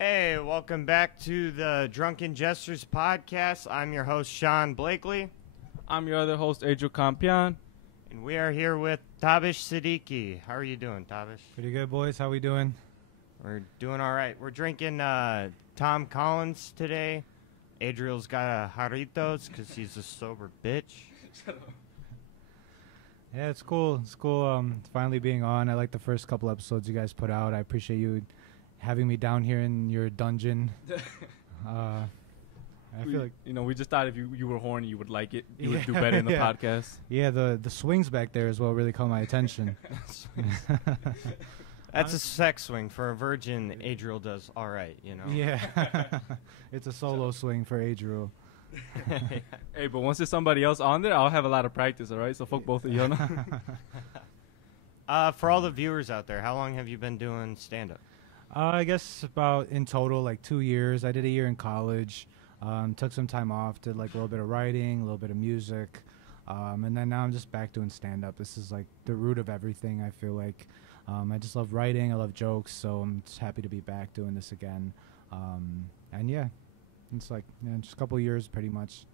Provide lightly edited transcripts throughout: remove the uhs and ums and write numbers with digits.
Hey, welcome back to the Drunken Jesters podcast. I'm your host, Sean Blakely. I'm your other host, Adriel Campion. And we are here with Tavish Siddiqui. How are you doing, Tavish? Pretty good, boys. How we doing? We're doing all right. We're drinking Tom Collins today. Adriel's got a jarritos because he's a sober bitch. Yeah, it's cool. It's cool finally being on. I like the first couple episodes you guys put out. I appreciate you having me down here in your dungeon. I feel like we just thought if you were horny, you would like it. You would do better in the podcast. Yeah, the swings back there as well really caught my attention. That's a sex swing. For a virgin, Adriel does all right, you know? Yeah. It's a solo swing for Adriel. Hey, but once there's somebody else on there, I'll have a lot of practice, all right? So fuck both of you. For all the viewers out there, how long have you been doing stand-up? I guess about in total like 2 years. I did a year in college. Took some time off, did like a little bit of writing, a little bit of music. And then now I'm just back doing stand-up. This is like the root of everything, I feel like. I just love writing. I love jokes. So I'm just happy to be back doing this again. And yeah, it's like just a couple years pretty much.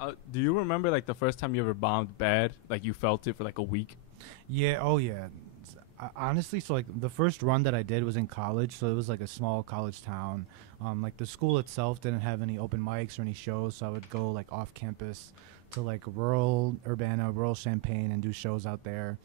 Do you remember like the first time you ever bombed bad? Like you felt it for like a week? Yeah. Oh yeah. Honestly, so like the first run that I did was in college, so it was like a small college town. Like the school itself didn't have any open mics or any shows, so I would go like off campus to like rural Urbana, rural Champaign, and do shows out there.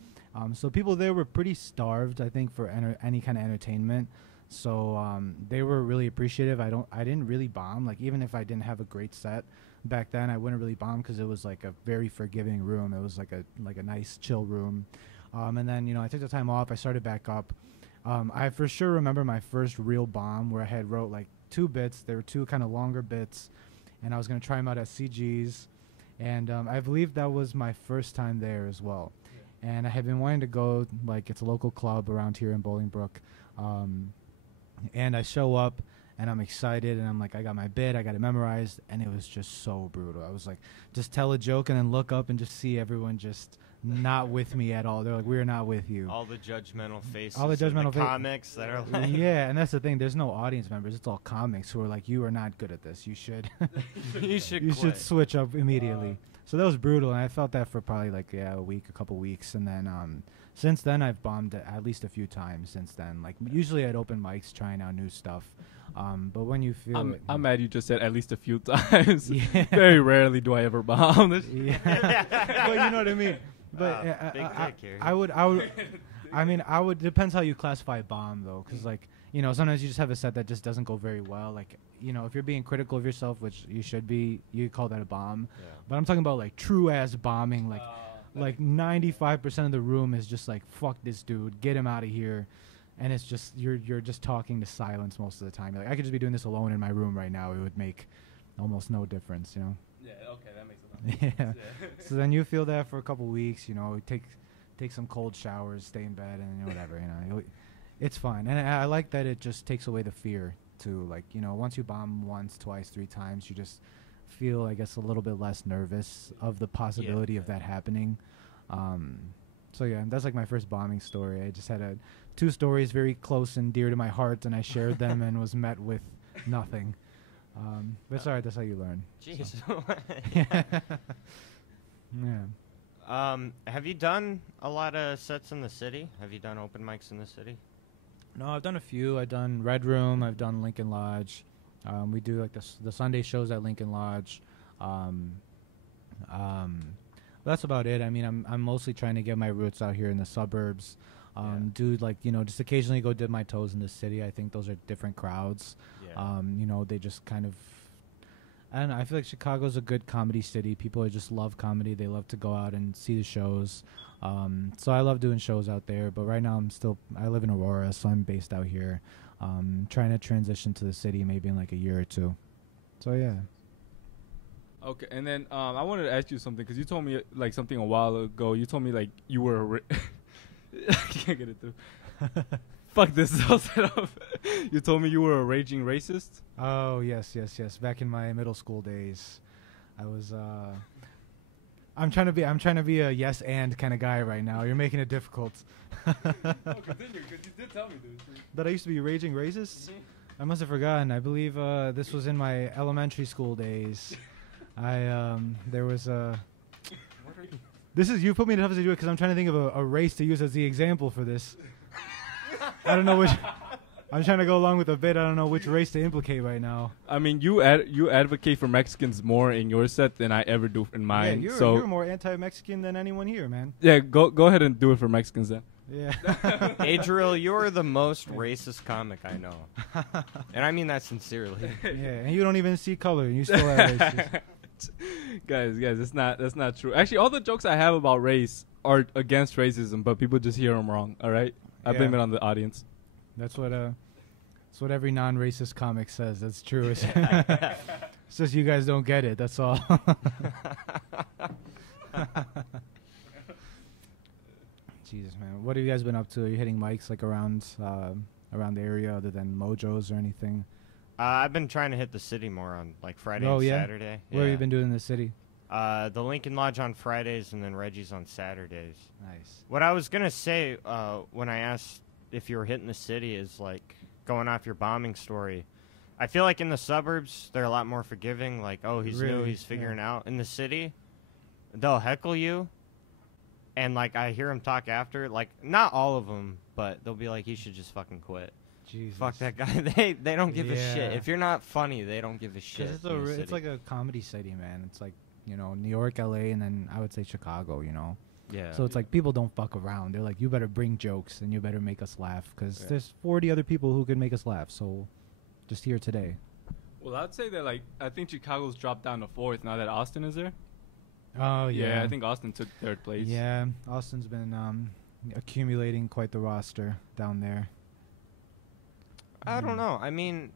So people there were pretty starved, I think, for any kind of entertainment. So they were really appreciative. I didn't really bomb. Like even if I didn't have a great set back then, I wouldn't really bomb because it was like a very forgiving room. It was like a nice chill room. And then, I took the time off. I started back up. I for sure remember my first real bomb where I had wrote like 2 bits. There were 2 kind of longer bits, and I was going to try them out at CG's. And I believe that was my first time there as well. Yeah. And I had been wanting to go, like it's a local club around here in Bolingbrook. And I show up, and I'm excited, and I'm like, I got my bit, I got it memorized, and it was just so brutal. I was like, just tell a joke and then look up and just see everyone just not with me at all. They're like, we're not with you. All the judgmental faces. All the judgmental comics that are like. Yeah, and that's the thing. There's no audience members. It's all comics who are like, you are not good at this. You should. you should switch up immediately. So that was brutal, and I felt that for probably like a couple weeks, and then since then I've bombed at least a few times since then. Like usually at open mics, trying out new stuff. But when you feel I'm mad you just said at least a few times. Yeah. Very rarely do I ever bomb. Yeah. But you know what I mean. But I would depends how you classify bomb though, because like sometimes you just have a set that just doesn't go very well. Like if you're being critical of yourself, which you should be, you call that a bomb. Yeah. But I'm talking about like true ass bombing, like 95% of the room is just like fuck this dude, get him out of here. And it's just you're just talking to silence most of the time. Like I could just be doing this alone in my room right now. It would make almost no difference, Yeah, okay, that makes a lot of sense. Yeah. So then you feel that for a couple weeks, take some cold showers, stay in bed, and whatever, it's fine. And I like that it just takes away the fear too. Like, once you bomb once, twice, 3 times, you just feel, I guess, a little bit less nervous of the possibility of that happening. So yeah, that's like my first bombing story. I just had 2 stories very close and dear to my heart, and I shared them and was met with nothing. But sorry, that's how you learn. Jeez. So. Yeah. Have you done a lot of sets in the city? Have you done open mics in the city? No, I've done a few. I've done Red Room. I've done Lincoln Lodge. We do like the Sunday shows at Lincoln Lodge. That's about it. I mean, I'm mostly trying to get my roots out here in the suburbs. Do like just occasionally go dip my toes in the city. I think those are different crowds. Yeah. They just kind of. I don't know. I feel like Chicago's a good comedy city. People just love comedy. They love to go out and see the shows. So I love doing shows out there. But right now I live in Aurora, so I'm based out here. Trying to transition to the city maybe in like a year or 2. So yeah. Okay, and then I wanted to ask you something because you told me like something a while ago. You told me like you were I can't get it through. Fuck this. I'll set up. You told me you were a raging racist? Oh, yes. Back in my middle school days, I was I'm trying to be a yes and kind of guy right now. You're making it difficult. Oh, continue, because you did tell me this. That I used to be raging racist? I must have forgotten. I believe this was in my elementary school days. There was a... This is, you put me in a tough to do it because I'm trying to think of a race to use as the example for this. I don't know which... I'm trying to go along with a bit. I don't know which race to implicate right now. I mean, you advocate for Mexicans more in your set than I ever do in mine. Yeah, so you're more anti-Mexican than anyone here, man. yeah, go ahead and do it for Mexicans then. Yeah. Adriel, you're the most racist comic I know. And I mean that sincerely. Yeah, and you don't even see color, and you still are racist. guys, that's not true. Actually, all the jokes I have about race are against racism, but people just hear them wrong. All right, I blame it on the audience. That's what every non-racist comic says. That's true. It's just you guys don't get it. That's all. Jesus, man. What have you guys been up to? Are you hitting mics like around the area other than Mojo's or anything? I've been trying to hit the city more on like Friday and Saturday. Where have you been doing in the city? The Lincoln Lodge on Fridays and then Reggie's on Saturdays. Nice. What I was gonna say when I asked if you were hitting the city is like going off your bombing story. I feel like in the suburbs they're a lot more forgiving. Like, oh, he's new, he's figuring out. In the city, they'll heckle you, and like I hear them talk after. Like, not all of them, but they'll be like, he should just fucking quit. Jesus. Fuck that guy. They don't give a shit. If you're not funny, they don't give a shit. It's like a comedy city, man. It's like, New York, LA, and then I would say Chicago, Yeah. So it's like people don't fuck around. They're like, you better bring jokes and you better make us laugh because there's 40 other people who could make us laugh. So just here today. Well, I'd say that like I think Chicago's dropped down to 4th now that Austin is there. Oh yeah. I think Austin took 3rd place. Yeah, Austin's been accumulating quite the roster down there. I don't know. I mean,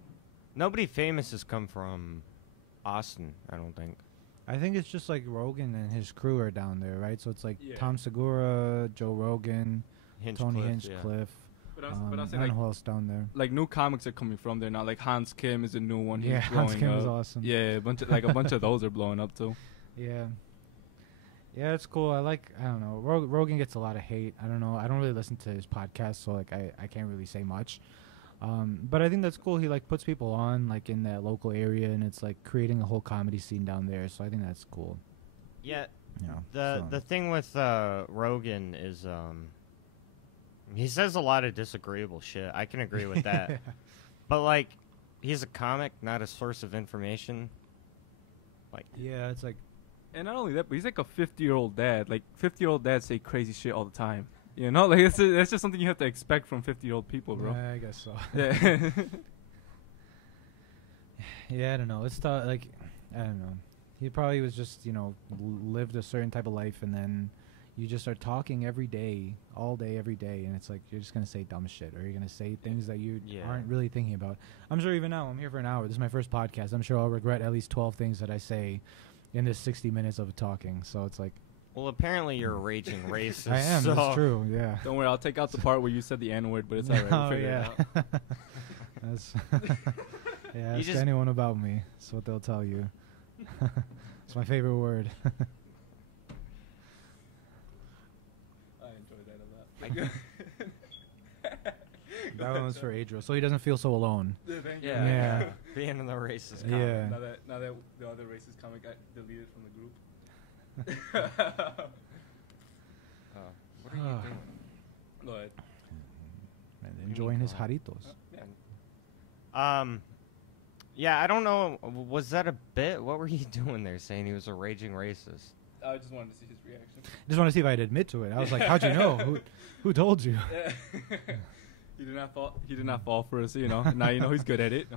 nobody famous has come from Austin, I don't think. I think it's just like Rogan and his crew are down there, right? So it's like Yeah. Tom Segura, Joe Rogan, Tony Hinchcliffe. But I I'm don't saying know who else down there. like new comics are coming from there now. Like Hans Kim is a new one. Yeah, He's Hans blowing Kim up. is awesome. Yeah, a bunch of those are blowing up too. Yeah. Yeah, it's cool. I don't know. Rogan gets a lot of hate. I don't know. I don't really listen to his podcast, so like I can't really say much. But I think that's cool. He like puts people on like in that local area, and it's like creating a whole comedy scene down there. So I think that's cool. Yeah. The thing with Rogan is he says a lot of disagreeable shit. I can agree with that. But like he's a comic, not a source of information. Like yeah, it's like, and not only that, but he's like a 50-year-old dad. Like 50-year-old dads say crazy shit all the time. Like that's just something you have to expect from 50-year-old people, bro. yeah, I guess so. Yeah. Yeah, I don't know. It's like, I don't know. He probably was just, lived a certain type of life, and then you just start talking every day, all day, every day, and it's like you're just going to say dumb shit, or you're going to say things that you aren't really thinking about. I'm sure even now, I'm here for an hour. This is my first podcast. I'm sure I'll regret at least 12 things that I say in this 60 minutes of talking. So it's like... Well, apparently you're a raging racist. I am, so that's true, yeah. Don't worry, I'll take out the part where you said the N-word, but it's all right. We'll figure it out. That's yeah, ask anyone about me. That's what they'll tell you. It's my favorite word. I enjoyed that a lot. That one was for Adriel, so he doesn't feel so alone. yeah. Being in the racist comic. Yeah. Now that the other racist comic got deleted from the group. What are you doing? Go ahead. And enjoying his jaritos. Yeah, I don't know. Was that a bit? What were you doing there, saying he was a raging racist? I just wanted to see his reaction. Just want to see if I'd admit to it. I was like, "How'd you know? Who told you?" Yeah. He did not fall for us, Now he's good at it.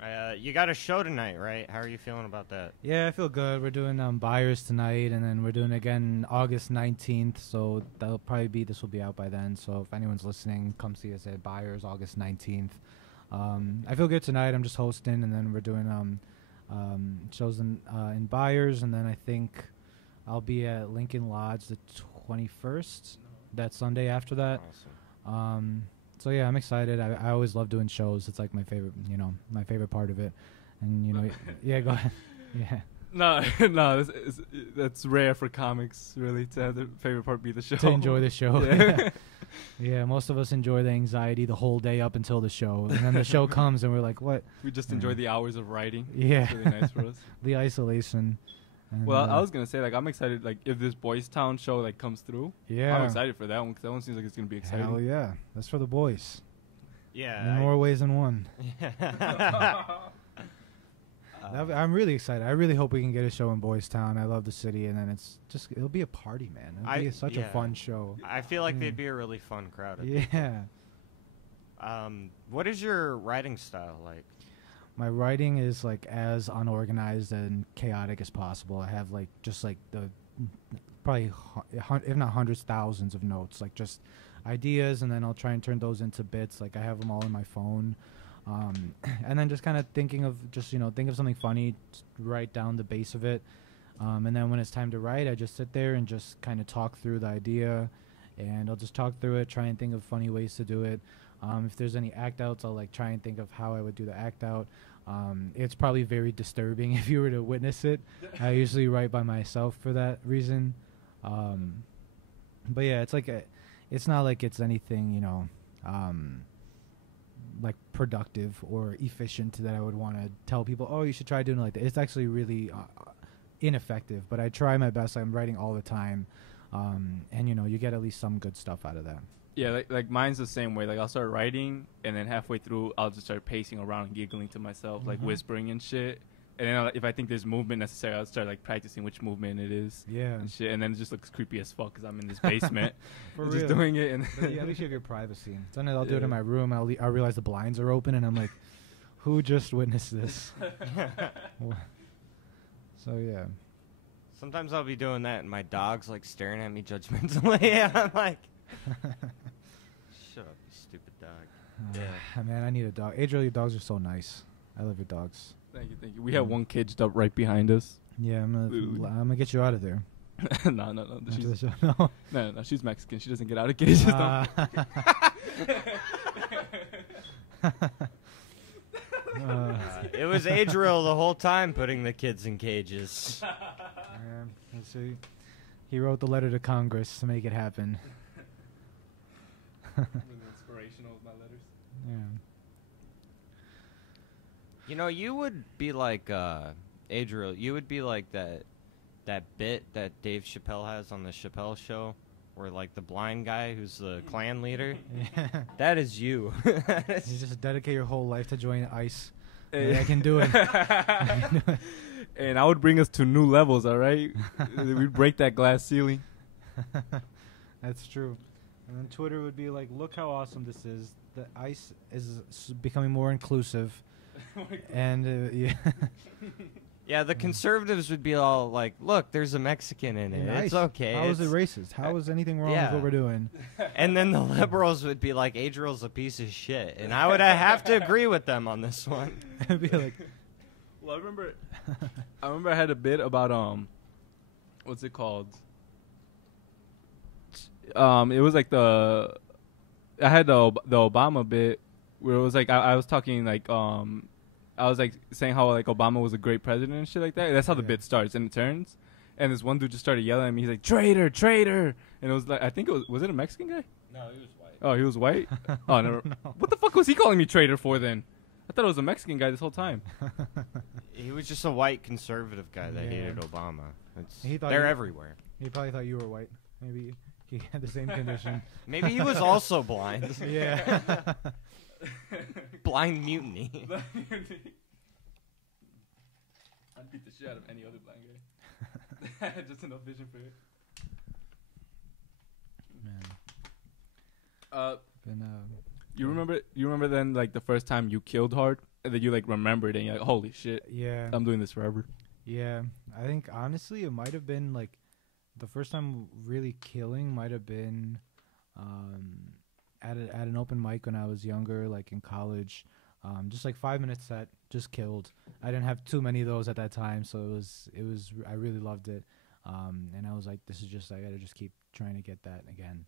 Yeah. You got a show tonight, right? How are you feeling about that? Yeah, I feel good. We're doing Buyers tonight, and then we're doing again August 19th. So this will be out by then. So if anyone's listening, come see us at Buyers August 19th. I feel good tonight. I'm just hosting, and then we're doing shows in Buyers, and then I think I'll be at Lincoln Lodge the 21st. That Sunday after that. Awesome. So yeah, I'm excited. I always love doing shows. It's like my favorite, my favorite part of it. And yeah, go ahead. Yeah. No, no, that's rare for comics, really, to have the favorite part be the show. To enjoy the show. Yeah. Yeah, most of us enjoy the anxiety the whole day up until the show. And then the show comes and we're like, what? We just enjoy the hours of writing. Yeah. It's really nice for us. The isolation. And, Well, I was going to say, like, I'm excited, like, if this Boys Town show, like, comes through. yeah. I'm excited for that one, because that one seems like it's going to be exciting. Hell yeah. That's for the boys. Yeah. In more ways than one. I'm really excited. I really hope we can get a show in Boys Town. I love the city, and then it'll be a party, man. It'll be such a fun show. I feel like they'd be a really fun crowd. Yeah. What is your writing style like? My writing is like as unorganized and chaotic as possible. I have like just like the probably if not hundreds, thousands of notes, like just ideas, and then I'll try and turn those into bits. Like I have them all in my phone. And then just kind of think of something funny, write down the base of it. And then when it's time to write, I just sit there and just kind of talk through the idea, and I'll just talk through it, try and think of funny ways to do it. If there's any act outs, I'll like try and think of how I would do the act out. It's probably very disturbing if you were to witness it. I usually write by myself for that reason. But yeah, it's not like it's anything, like productive or efficient that I would want to tell people, oh, you should try doing it like that. It's actually really ineffective, but I try my best. I'm writing all the time. And you get at least some good stuff out of that. Yeah, like mine's the same way. Like I'll start writing, and then halfway through, I'll just start pacing around and giggling to myself, like whispering and shit. And then if I think there's movement necessary, I'll start like practicing which movement it is. Yeah. And shit. And then it just looks creepy as fuck because I'm in this basement, For just real. doing it. And At least you have your privacy. Sometimes I'll do it in my room. I'll realize the blinds are open, and I'm like, who just witnessed this? So yeah. Sometimes I'll be doing that, and my dog's like staring at me judgmentally. I'm like, shut up, you stupid dog. Yeah. Man, I need a dog. Adriel, your dogs are so nice. I love your dogs. Thank you. We have one caged up right behind us. Yeah, I'm gonna get you out of there. No. After the She's, show. No. no. She's Mexican. She doesn't get out of cages. It was Adriel the whole time putting the kids in cages. Let's see. He wrote the letter to Congress to make it happen. Really inspirational with my letters. Yeah. You would be like Adriel. You would be like that bit that Dave Chappelle has on the Chappelle Show, where like the blind guy who's the Klan leader. Yeah. That is you. You just dedicate your whole life to join ICE. Yeah, I can do it. And I would bring us to new levels, all right? We'd break that glass ceiling. That's true. And then Twitter would be like, look how awesome this is. The ICE is becoming more inclusive. And, yeah. Yeah, the conservatives would be all like, look, there's a Mexican in it. Yeah, It's ICE. okay. How is it racist? How is anything wrong with what we're doing? And then the liberals would be like, Adriel's a piece of shit. And I would have to agree with them on this one. It'd be like, Well, I remember I had a bit about what's it called? It was like I had the Obama bit where it was like I was talking like I was like saying how like Obama was a great president and shit like that. That's how the bit starts, and it turns, and this one dude just started yelling at me. He's like, "Traitor, traitor!" And it was like, I think was it a Mexican guy? No, he was white. Oh, he was white. Oh, never. No. What the fuck was he calling me traitor for then? I thought it was a Mexican guy this whole time. He was just a white conservative guy that Yeah. hated Obama. He thought They're you- everywhere. he probably thought you were white. Maybe he had the same condition. Maybe he was also blind. Yeah. Blind mutiny. I'd beat the shit out of any other blind guy. I had just enough vision for it. Man. You remember then like the first time you killed hard, and then you like remembered and you're like, holy shit, Yeah. I'm doing this forever. Yeah. I think honestly it might have been like the first time really killing might have been at an open mic when I was younger, like in college. Just like 5 minute set, just killed. I didn't have too many of those at that time, so it was I really loved it. And I was like, this is just, I gotta just keep trying to get that again.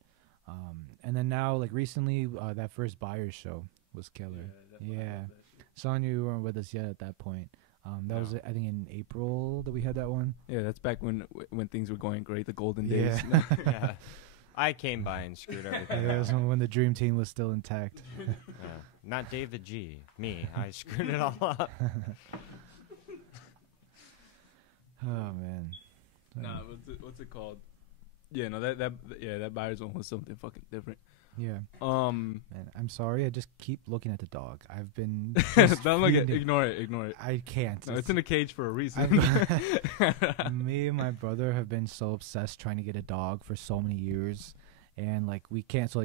And then now, like recently, that first Buyers show was killer. Yeah. Sonya, you weren't with us yet at that point. That was I think in April that we had that one. Yeah, that's back when things were going great, the golden days. Yeah. Yeah. I came by and screwed everything. That was when the dream team was still intact. Not David G. Me. I screwed it all up. Oh man. Nah, what's it called? Yeah, no, that buyer's one was something fucking different. Yeah. Man, I'm sorry. I just keep looking at the dog. I've been. don't look at. Ignore it. I can't. No, it's in a cage for a reason. Me and my brother have been so obsessed trying to get a dog for so many years, and like we can't. So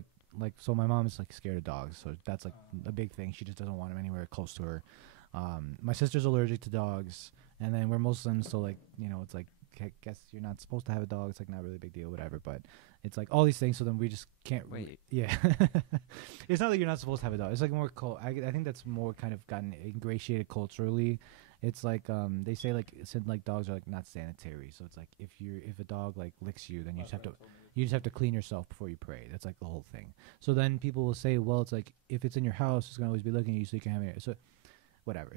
so my mom is like scared of dogs, so that's like a big thing. She just doesn't want them anywhere close to her. My sister's allergic to dogs, and then we're Muslims, so like it's like I guess you're not supposed to have a dog. It's like not really a big deal, whatever. But it's like all these things, so then we just can't wait. Yeah, it's not like you're not supposed to have a dog. It's like more I think that's more kind of gotten ingratiated culturally. It's like they say like dogs are like not sanitary, so it's like if a dog like licks you, then you just have to clean yourself before you pray. That's like the whole thing. So then people will say, well, it's like if it's in your house, it's gonna always be looking at you, so you can have it. So whatever.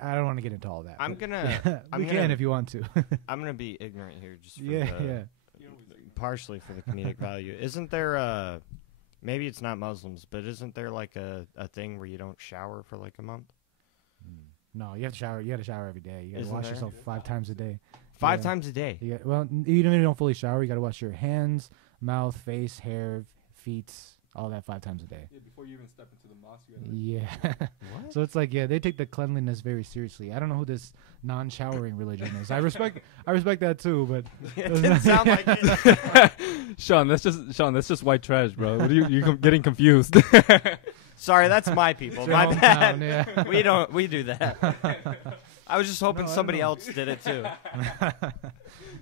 I don't want to get into all that. I'm gonna. We can if you want to. I'm gonna be ignorant here, just for yeah. Partially for the comedic value. Isn't there maybe it's not Muslims, but isn't there like a thing where you don't shower for like a month? No, you have to shower. You got to shower every day. You got to Isn't wash there? yourself 5 times a day. Five times a day. Yeah. Well, even if you don't fully shower, you got to wash your hands, mouth, face, hair, feet, all that 5 times a day. Yeah, before you even step into the mosque, What? So it's like, they take the cleanliness very seriously. I don't know who this non-showering religion is. I respect that too, but It didn't sound like it. Sean, that's just white trash, bro. What are you getting confused? Sorry, that's my people. It's your My bad. hometown, yeah. We do that. I was just hoping No, I somebody don't know. else did it too.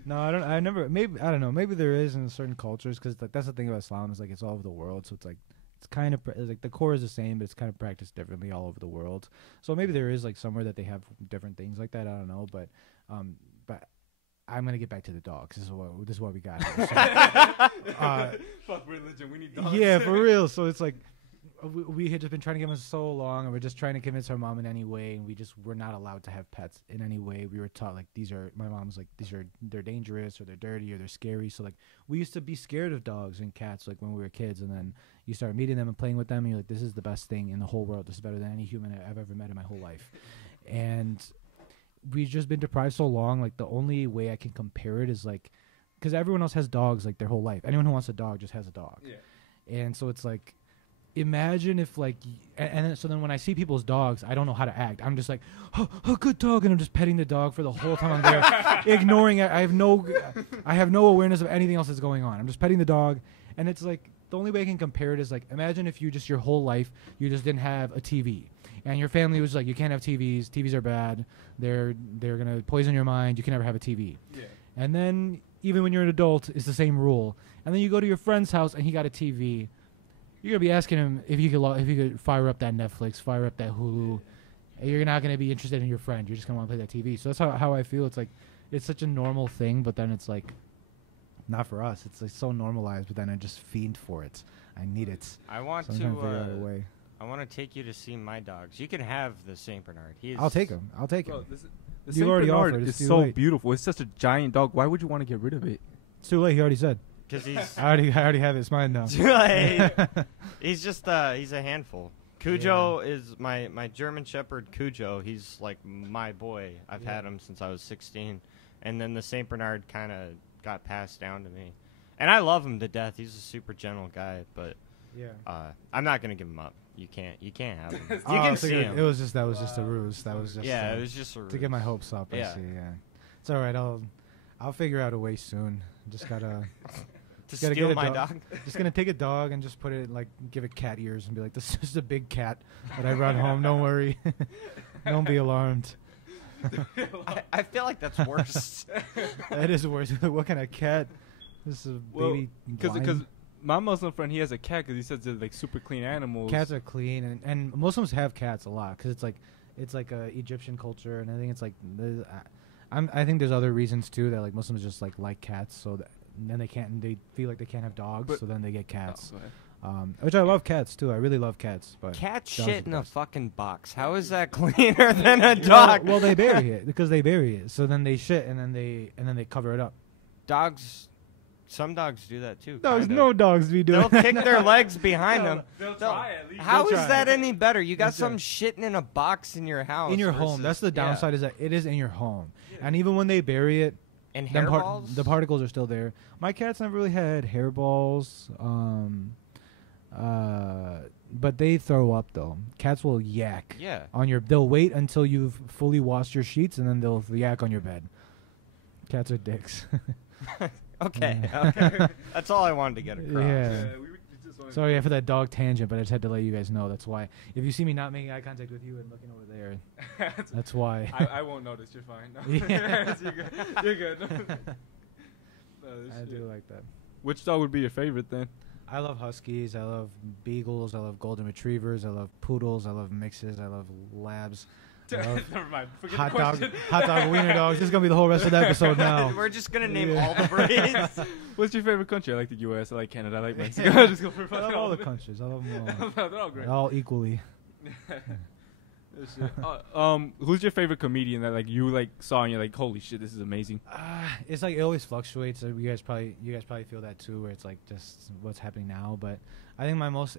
No, I don't. I never. Maybe I don't know. Maybe there is in certain cultures, because like that's the thing about Islam is like it's all over the world. So it's like it's kind of like the core is the same, but it's kind of practiced differently all over the world. So maybe there is like somewhere that they have different things like that. I don't know, but I'm gonna get back to the dogs. This is what we got here. So, Fuck religion. We need dogs. yeah, for real. So it's like we had just been trying to get them so long, and we're just trying to convince our mom in any way, and we're not allowed to have pets in any way. We were taught like my mom's like they're dangerous or they're dirty or they're scary. So like we used to be scared of dogs and cats like when we were kids, and then you start meeting them and playing with them, and you're like, this is the best thing in the whole world. This is better than any human I've ever met in my whole life. And we've just been deprived so long. Like the only way I can compare it is like, because everyone else has dogs like their whole life. Anyone who wants a dog just has a dog. Yeah. And so it's like, imagine if like, so then when I see people's dogs, I don't know how to act. I'm just like, oh, good dog, and I'm just petting the dog for the whole time I'm there, ignoring it. I have no awareness of anything else that's going on. I'm just petting the dog, and it's like the only way I can compare it is like, imagine if you just your whole life you just didn't have a TV, and your family was like, you can't have TVs. TVs are bad. They're gonna poison your mind. You can never have a TV. Yeah. And then even when you're an adult, it's the same rule. And then you go to your friend's house and he got a TV. You're gonna be asking him if you could fire up that Netflix, fire up that Hulu. And you're not gonna be interested in your friend. You're just gonna want to play that TV. So that's how I feel. It's like it's such a normal thing, but then it's like not for us. It's like so normalized, but then I just fiend for it. I need it. I want So I'm trying to figure out a way. I want to take you to see my dogs. You can have the Saint Bernard. I'll take him. Bro, The the You Saint already Bernard offered. is It's too so late. beautiful. It's such a giant dog. Why would you want to get rid of it? It's too late. He already said. Because he's I already have it. It's mine now. he's just he's a handful. Cujo is my German Shepherd. Cujo, he's like my boy. I've had him since I was 16, and then the Saint Bernard kind of got passed down to me, and I love him to death. He's a super gentle guy, but I'm not gonna give him up. You can't have him. You can see him. That was just a ruse. That was just It was just a ruse. to get my hopes up. Yeah. I see. Yeah, it's all right. I'll figure out a way soon. Just gotta to gotta steal get a my dog. dog. Just gonna take a dog and just put it like give it cat ears and be like, this is a big cat that I brought home. Don't worry. Don't be alarmed. I feel like that's worse. That is worse. What kind of cat? This is a baby. Because lion? my Muslim friend, he has a cat because he says they're like super clean animals. Cats are clean, and Muslims have cats a lot because it's like a Egyptian culture, and I think it's like I think there's other reasons too that like Muslims just like cats, so that, and then they feel like they can't have dogs, But- so then they get cats. Oh, go ahead. Which I love cats too. I really love cats. But Cat dogs are shit the in a best. fucking box. How is that cleaner than a dog? Well, they bury it because they bury it. So then they shit and then they cover it up. Dogs, some dogs do that too. Dogs, kinda. no dogs be doing. They'll kick their legs behind them. They'll try at least. How They'll is try. that any better? You got They'll some try. shitting in a box in your house. In your home. versus- That's the yeah. downside is that it is in your home. And even when they bury it, And them hairballs. the particles are still there. My cats never really had hairballs. But they throw up though. Cats will yak Yeah. on your. They'll wait until you've fully washed your sheets and then they'll yak on your bed. Cats are dicks. Okay. Yeah. Okay. That's all I wanted to get across. Yeah. we just wanted Sorry for that dog tangent, but I just had to let you guys know. That's why. If you see me not making eye contact with you and looking over there, that's why. I won't notice. You're fine. No. Yeah. You're good. You're good. No, this I shit. do like that. Which dog would be your favorite then? I love huskies. I love beagles. I love golden retrievers. I love poodles. I love mixes. I love labs. I love Never mind. Forget hot the dog, question. hot dog, wiener dogs. This is gonna be the whole rest of the episode now. We're just gonna name Yeah. all the breeds. What's your favorite country? I like the U.S. I like Canada. I like Mexico. Just go for I love all the countries. I love them They're all great. all equally. This shit. Who's your favorite comedian that like you like saw and you're like, holy shit, this is amazing? It's like it always fluctuates. You guys probably feel that too, where it's like just what's happening now. But I think my most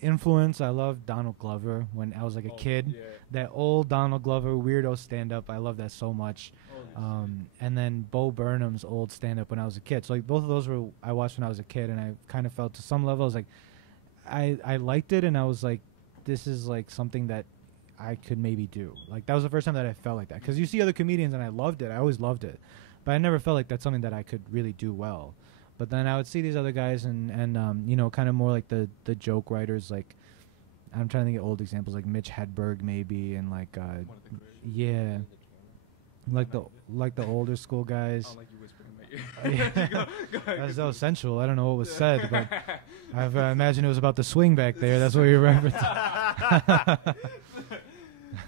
influence. I love Donald Glover when I was like a kid. Yeah. That old Donald Glover weirdo stand up. I love that so much. And then Bo Burnham's old stand up when I was a kid. So like both of those I watched when I was a kid, and I kind of felt to some level I was like, I liked it, and I was like, this is like something that I could maybe do. Like that was the first time that I felt like that. Because you see other comedians and I loved it. I always loved it, but I never felt like that's something that I could really do well. But then I would see these other guys and you know, kind of more like the joke writers. Like I'm trying to think of old examples like Mitch Hedberg maybe, and like One of the greatest. yeah, like the older school guys. I don't like you whispering in my ear. Go ahead, That's go so sensual. I don't know what was said, but I imagine it was about the swing back there. That's what you referenced.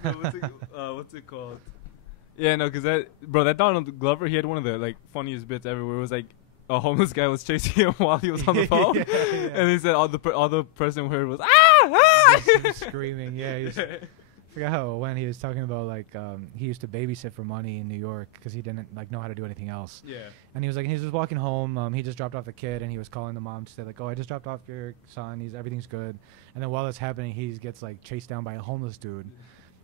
What's it called? Yeah, no, because that Donald Glover, he had one of the like funniest bits ever. Where it was like a homeless guy was chasing him while he was on the phone, Yeah. and he said all the person heard was ah. Just screaming. Yeah, I forgot how it went. He was talking about like he used to babysit for money in New York because he didn't like know how to do anything else. Yeah. And he was like, he was just walking home. He just dropped off a kid, and he was calling the mom to say like, "Oh, I just dropped off your son. Everything's good." And then while that's happening, he gets like chased down by a homeless dude.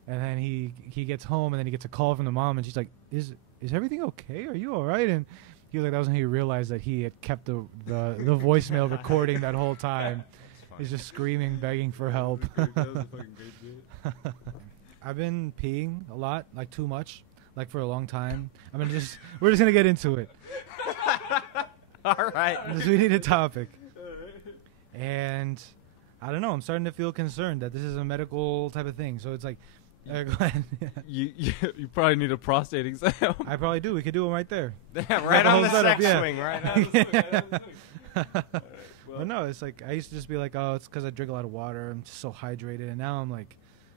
And then he gets home, and then he gets a call from the mom, and she's like, "Is everything okay? Are you all right?" And he was like, that was when he realized that he had kept the voicemail recording that whole time. He's just screaming, begging for help. That was a fucking great bit. I've been peeing a lot, like too much, like for a long time. We're just gonna get into it. All right. Because we need a topic. And I don't know. I'm starting to feel concerned that this is a medical type of thing. So it's like, go ahead. You probably need a prostate exam. I probably do. We could do it right there. Right on the setup, sex yeah. swing, right? But no, it's like I used to just be like, oh, it's because I drink a lot of water. I'm just so hydrated. And now I'm like,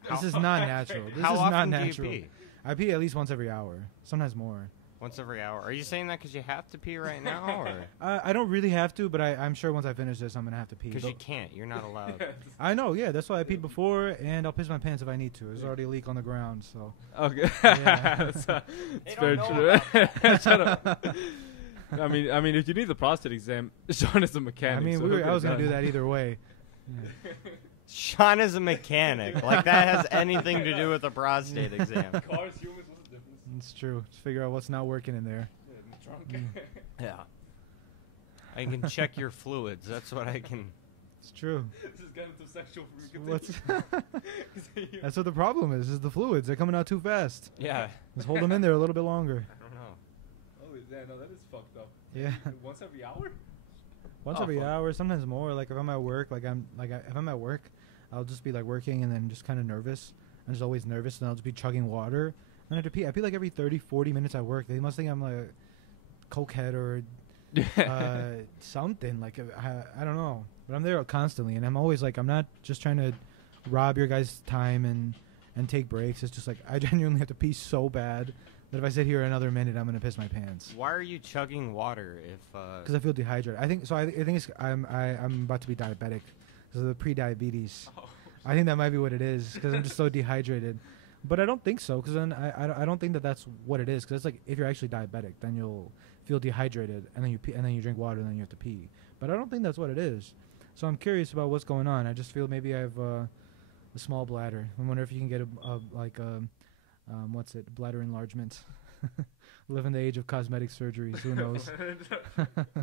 this is not natural. This How is often not do natural. you pee? I pee at least once every hour, sometimes more. Once every hour. Are you saying that because you have to pee right now, or I don't really have to, but I'm sure once I finish this, I'm gonna have to pee. because But you can't? You're not allowed. I know, yeah. That's why I peed before, and I'll piss my pants if I need to. There's already a leak on the ground, so. Okay. Yeah. It's They very don't true. know Shut up. I mean, if you need the prostate exam, Sean is a mechanic. I mean, so I was gonna do that either way. Yeah. Sean is a mechanic. Like that has anything to do with a prostate exam. Cars, humans, what's the difference? It's true. Just figure out what's not working in there. Drunken. Yeah. I can check your fluids. That's what I can. It's true. This is getting too sexual for me. What's Continue. That's what the problem is the fluids. They're coming out too fast. Yeah. Just hold them in there a little bit longer. I don't know. Oh, yeah, no, that is fucked up. Yeah. Once every hour? Once Oh, every fuck. hour, sometimes more. Like if I'm at work, if I'm at work, I'll just be like working and then just kind of nervous. I'm just always nervous, and I'll just be chugging water. And I have to pee. I pee like every 30, 40 minutes at work. They must think I'm like a cokehead or something. Like I don't know, but I'm there constantly, and I'm always like, I'm not just trying to rob your guys' time and take breaks. It's just like I genuinely have to pee so bad that if I sit here another minute, I'm gonna piss my pants. Why are you chugging water if? Because I feel dehydrated. I think so. I think it's, I'm about to be diabetic because of the pre-diabetes. Oh, I think that might be what it is because I'm just so dehydrated. But I don't think so because then I don't think that that's what it is because it's like if you're actually diabetic, then you'll feel dehydrated and then you pee, and then you drink water and then you have to pee. But I don't think that's what it is. So I'm curious about what's going on. I just feel maybe I have a small bladder. I wonder if you can get bladder enlargement. Live in the age of cosmetic surgeries. Who knows?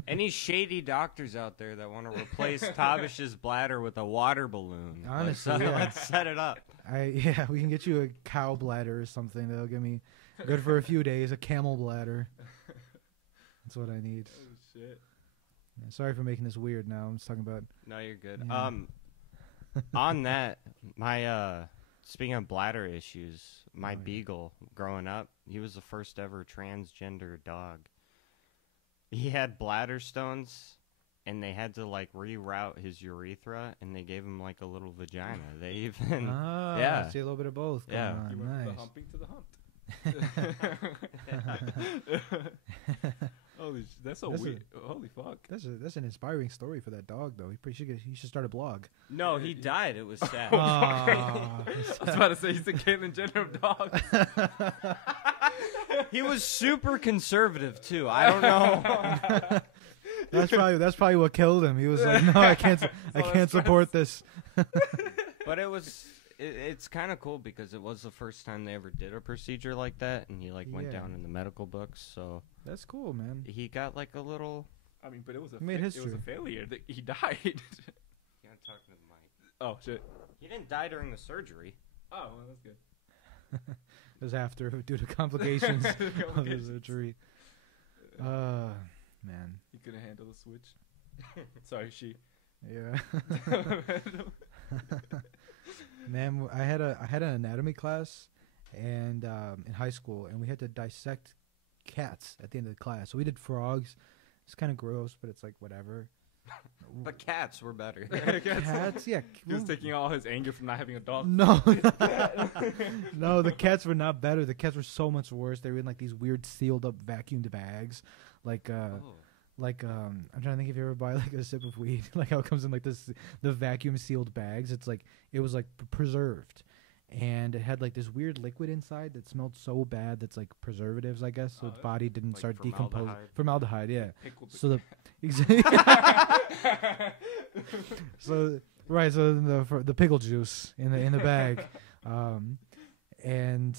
Any shady doctors out there that want to replace Tavish's bladder with a water balloon? Honestly, let's set it up. We can get you a cow bladder or something that'll get me good for a few days. A camel bladder. That's what I need. Oh, shit. Yeah, sorry for making this weird. Now I'm just talking about. No, you're good. Yeah. On that, my speaking of bladder issues, my beagle growing up, he was the first ever transgender dog. He had bladder stones, and they had to like reroute his urethra, and they gave him like a little vagina. They even I see a little bit of both. Yeah. Going on. You went from the Nice. humping to the humped. Holy, that's so That's weird. Holy fuck. That's an inspiring story for that dog, though. He should start a blog. No, he died. It was sad. I was about to say he's the Caitlyn Jenner of dogs. He was super conservative too. I don't know. That's probably what killed him. He was like, no, I can't support this. But it's kind of cool because it was the first time they ever did a procedure like that, and he like went Yeah. down in the medical books. So That's cool, man. he got like a little. I mean, but it was a Made it was history. a failure. He died. Can't talk to the mic. Oh shit. He didn't die during the surgery. Oh, well, that's good. It was after due to complications of the surgery. Man. He couldn't handle the switch. Sorry, she. Yeah. Man, I had an anatomy class, and in high school, and we had to dissect cats at the end of the class. So we did frogs. It's kind of gross, but it's like whatever. But cats were better. Cats, yeah. He was taking all his anger from not having a dog. No, no, the cats were not better. The cats were so much worse. They were in like these weird sealed up vacuumed bags, like I'm trying to think if you ever buy like a sip of weed, like how it comes in like the vacuum sealed bags. It's like it was like preserved, and it had like this weird liquid inside that smelled so bad that's like preservatives, I guess. So its body didn't like start decomposing. formaldehyde? Formaldehyde, yeah. Pickled So the so the pickle juice in the bag, and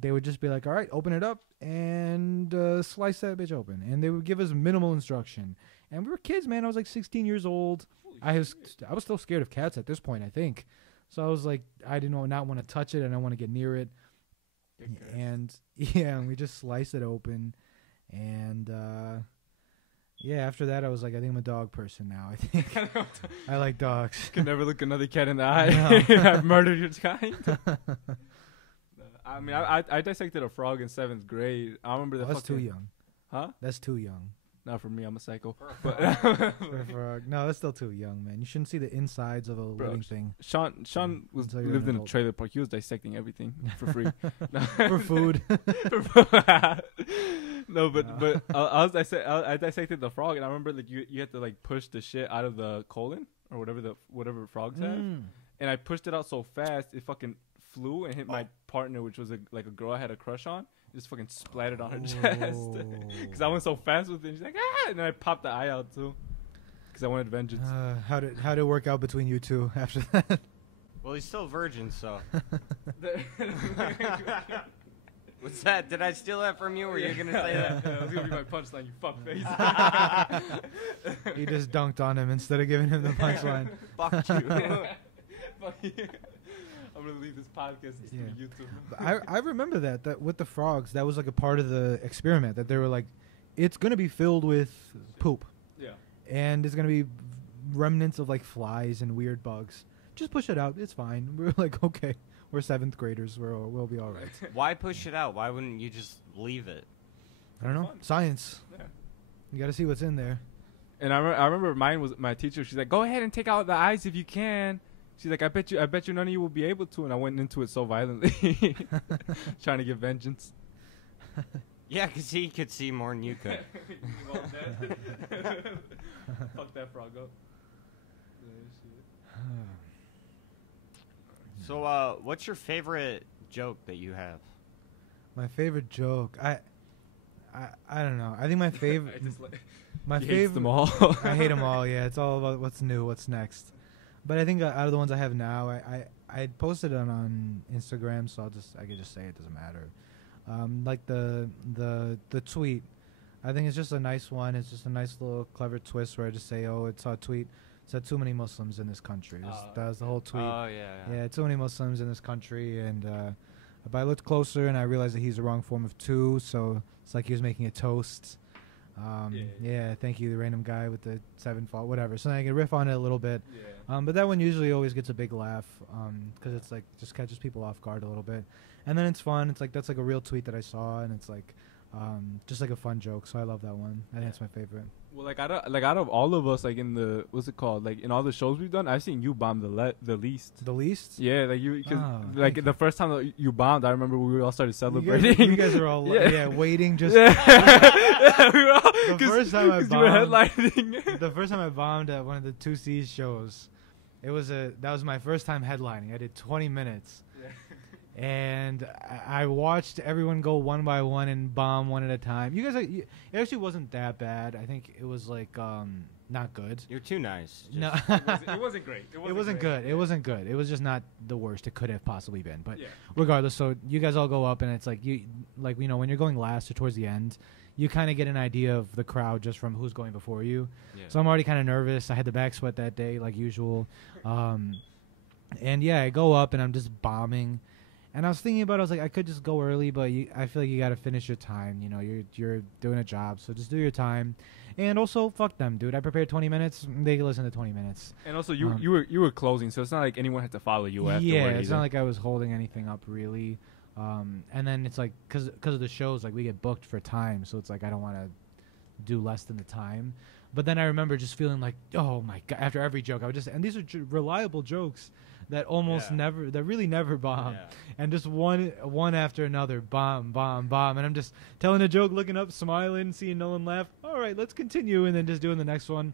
they would just be like, all right, open it up and slice that bitch open, and they would give us minimal instruction. And we were kids, man. I was like 16 years old. I was still scared of cats at this point, I think. So I was like, I didn't not want to touch it, and I want to get near it. And yeah, and we just sliced it open, and yeah, after that, I was like, I think I'm a dog person now. I think I like dogs. Can never look another cat in the eye. No. I've murdered your kind. I mean, I dissected a frog in 7th grade. I remember the That's too fucking- young. Huh? That's too young. Not for me. I'm a psycho. For a frog. No, that's still too young, man. You shouldn't see the insides of a living thing Sean was Until you're lived an in a adult. trailer park. He was dissecting everything for free. for food. No, but I dissected the frog, and I remember like you had to like push the shit out of the colon or whatever frogs have, and I pushed it out so fast it fucking flew and hit my partner, which was like a girl I had a crush on. Just fucking splattered on her chest because I went so fast with it. And she's like, ah, and then I popped the eye out too because I wanted vengeance. How did it work out between you two after that? Well, he's still virgin, so. What's that? Did I steal that from you, or were you gonna say that? Yeah, that was gonna be my punchline, you fuckface. You just dunked on him instead of giving him the punchline. Fuck you. Fuck you. I'm gonna leave this podcast to Yeah. YouTube. I remember that with the frogs, that was like a part of the experiment, that they were like, it's going to be filled with poop. Yeah. And it's going to be remnants of like flies and weird bugs. Just push it out. It's fine. We're like, okay, we're 7th graders. We'll be all right. Why push it out? Why wouldn't you just leave it? I don't know. Fun. Science. Yeah. You got to see what's in there. And I remember mine was my teacher. She's like, go ahead and take out the eyes if you can. She's like, I bet you none of you will be able to. And I went into it so violently, trying to get vengeance. Yeah, because he could see more than you could. Fuck that frog up. So, what's your favorite joke that you have? My favorite joke, I don't know. I think my favorite, my favorite. Them all. I hate them all. Yeah, it's all about what's new, what's next. But I think out of the ones I have now, I posted it on Instagram, so I could just say it doesn't matter. Like the tweet, I think it's just a nice one. It's just a nice little clever twist where I just say, oh, it's a tweet. Said too many Muslims in this country. That was the whole tweet. Oh, yeah. Yeah, too many Muslims in this country. And but I looked closer and I realized that he's the wrong form of two. So it's like he was making a toast. Yeah, thank you, the random guy with the 7 fault, whatever. So I can riff on it a little bit. Yeah. But that one usually always gets a big laugh because it's like just catches people off guard a little bit. And then it's fun. It's like that's like a real tweet that I saw, and it's like just like a fun joke. So I love that one. I think it's my favorite. Well, out of all of us, like in the what's it called? Like in all the shows we've done, I've seen you bomb the least. The least? Yeah, like you, cause like the first time that you bombed, I remember we all started celebrating. You guys are all waiting just. Yeah, we were all, the first time I bombed, you were headlining. The first time I bombed at one of the 2C's shows, that was my first time headlining. I did 20 minutes. And I watched everyone go one by one and bomb one at a time. You guys, it actually wasn't that bad. I think it was like not good. You're too nice. No, it wasn't great. It wasn't good. Yeah. It wasn't good. It was just not the worst it could have possibly been. But yeah. Regardless, so you guys all go up, and it's like when you're going last or towards the end, you kind of get an idea of the crowd just from who's going before you. Yeah. So I'm already kind of nervous. I had the back sweat that day, like usual. And yeah, I go up and I'm just bombing. And I was thinking about it, I was like, I could just go early, but I feel like you got to finish your time. You know, you're doing a job, so just do your time. And also, fuck them, dude. I prepared 20 minutes. They can listen to 20 minutes. And also, you were closing, so it's not like anyone had to follow you afterward. Yeah, it's not like I was holding anything up, really. And then it's like, because of the shows, like, we get booked for time, so it's like I don't want to do less than the time. But then I remember just feeling like, oh, my God, after every joke, I would just, and these are reliable jokes that almost never, that really never bomb. Yeah. And just one after another, bomb. And I'm just telling a joke, looking up, smiling, seeing no one laugh. All right, let's continue. And then just doing the next one.